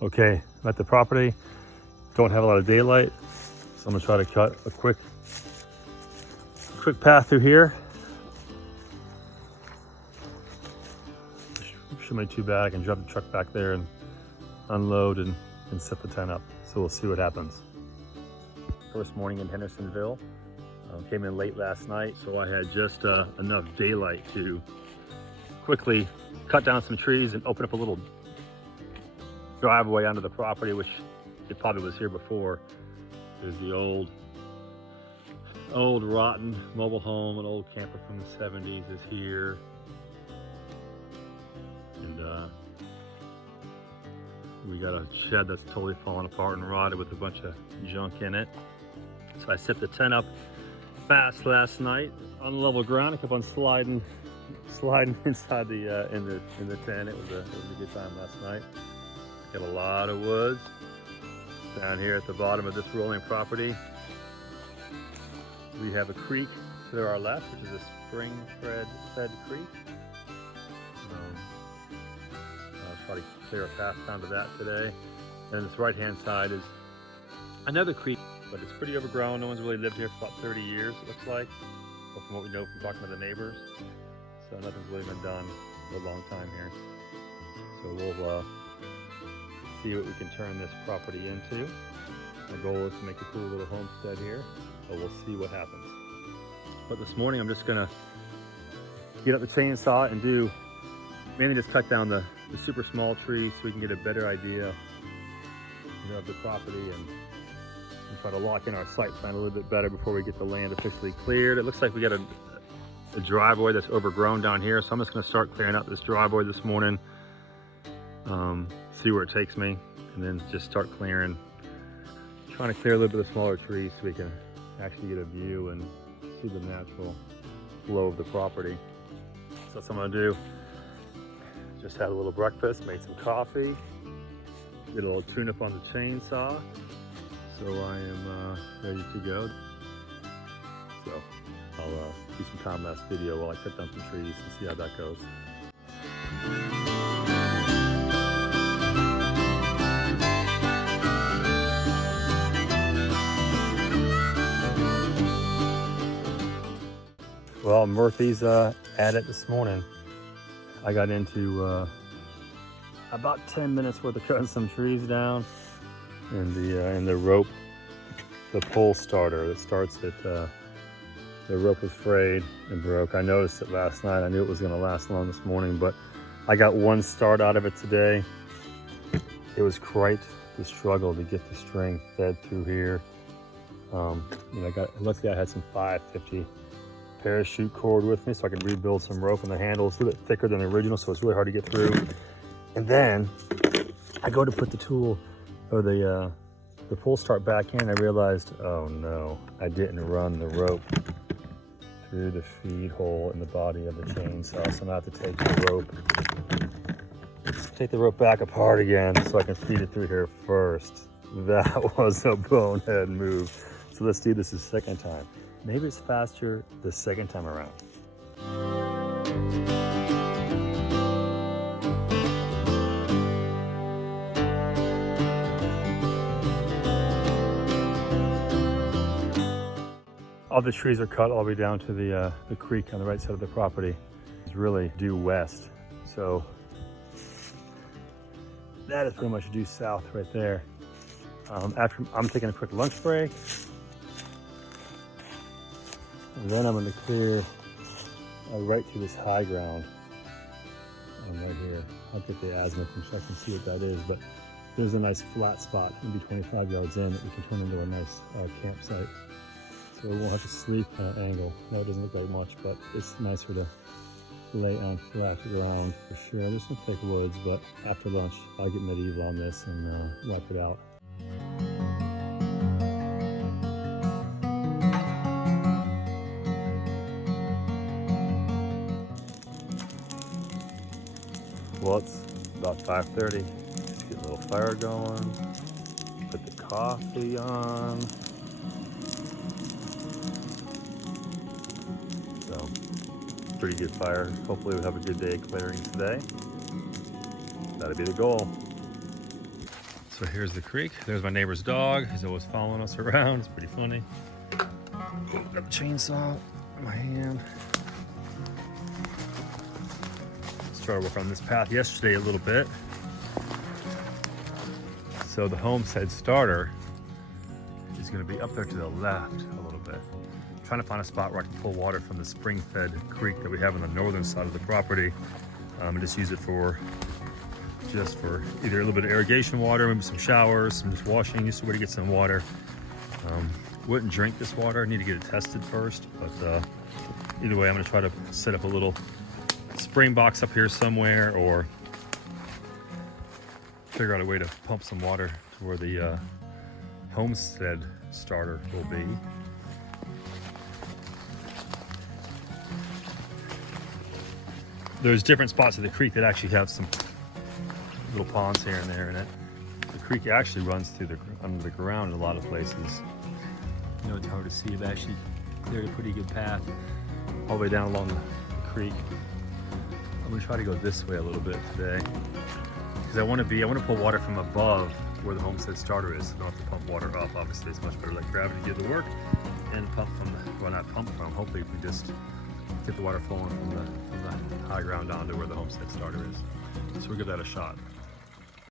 Okay, I'm at the property. Don't have a lot of daylight, so I'm gonna try to cut a quick path through here. Shouldn't be too bad. I can drive the truck back there and unload and set the tent up. So we'll see what happens. First morning in Hendersonville. Came in late last night, so I had just enough daylight to quickly cut down some trees and open up a little driveway onto the property, which it probably was here before. There's the old rotten mobile home, an old camper from the 70s is here. And we got a shed that's totally fallen apart and rotted with a bunch of junk in it. So I set the tent up fast last night on level ground. I kept on sliding inside the in the tent. It was a good time last night. Got a lot of woods down here at the bottom of this rolling property. We have a creek to our left, which is a spring-fed creek. I'll try to clear a path down to that today. And this right-hand side is another creek, but it's pretty overgrown. No one's really lived here for about 30 years, it looks like. Well, from what we know from talking to the neighbors. So nothing's really been done for a long time here. So we'll see what we can turn this property into. My goal is to make a cool little homestead here, but we'll see what happens. But this morning I'm just gonna get up the chainsaw and mainly just cut down the super small trees so we can get a better idea of the property and try to lock in our site plan a little bit better before we get the land officially cleared. It looks like we got a driveway that's overgrown down here, so I'm just gonna start clearing out this driveway this morning, see where it takes me, and then just start clearing, trying to clear a little bit of smaller trees so we can actually get a view and see the natural flow of the property. So that's what I'm gonna do. Just had a little breakfast, made some coffee, did a little tune-up on the chainsaw. So I am ready to go. So I'll do some time-lapse video while I cut down some trees and see how that goes. Well, Murphy's at it this morning. I got into about 10 minutes worth of cutting some trees down, and the rope, the pole starter that starts it, the rope was frayed and broke. I noticed it last night. I knew it was going to last long this morning, but I got one start out of it today. It was quite the struggle to get the string fed through here. Luckily I had some 550 parachute cord with me so I could rebuild some rope, and the handle is a little bit thicker than the original, so it's really hard to get through. And then I go to put the tool or the pull start back in. I realized, oh no, I didn't run the rope through the feed hole in the body of the chainsaw, so I'm gonna have to take the rope back apart again so I can feed it through here first. That was a bonehead move. So let's do this a second time. Maybe it's faster the second time around. All the trees are cut all the way down to the creek on the right side of the property. It's really due west. So that is pretty much due south right there. After I'm taking a quick lunch break, and then I'm going to clear right to this high ground right here. I'll get the azimuth and check and see what that is, but there's a nice flat spot maybe 25 yards in that we can turn into a nice campsite. So we won't have to sleep kind of angle. No, it doesn't look like much, but it's nicer to lay on flat ground for sure. There's some thick woods, but after lunch I'll get medieval on this and wrap it out. Well, it's about 5:30. Let's get a little fire going. Put the coffee on. So, pretty good fire. Hopefully we'll have a good day clearing today. That'll be the goal. So here's the creek. There's my neighbor's dog. He's always following us around. It's pretty funny. Oh, got the chainsaw in my hand. Let's try to work on this path yesterday a little bit. So the Homestead starter is going to be up there to the left a little bit. I'm trying to find a spot where I can pull water from the spring-fed creek that we have on the northern side of the property, and just use it for either a little bit of irrigation water, maybe some showers, some just washing, just where to get some water. Wouldn't drink this water. I need to get it tested first, but either way, I'm going to try to set up a little spring box up here somewhere, or figure out a way to pump some water to where the Homestead starter will be. There's different spots of the creek that actually have some little ponds here and there in it. The creek actually runs through under the ground in a lot of places. You know, it's hard to see. It actually cleared a pretty good path all the way down along the creek. I'm gonna try to go this way a little bit today because I want to pull water from above where the Homestead starter is. So I don't have to pump water up. Obviously, it's much better let gravity do the work and pump from hopefully we can just get the water flowing from the high ground down to where the Homestead starter is. So we'll give that a shot.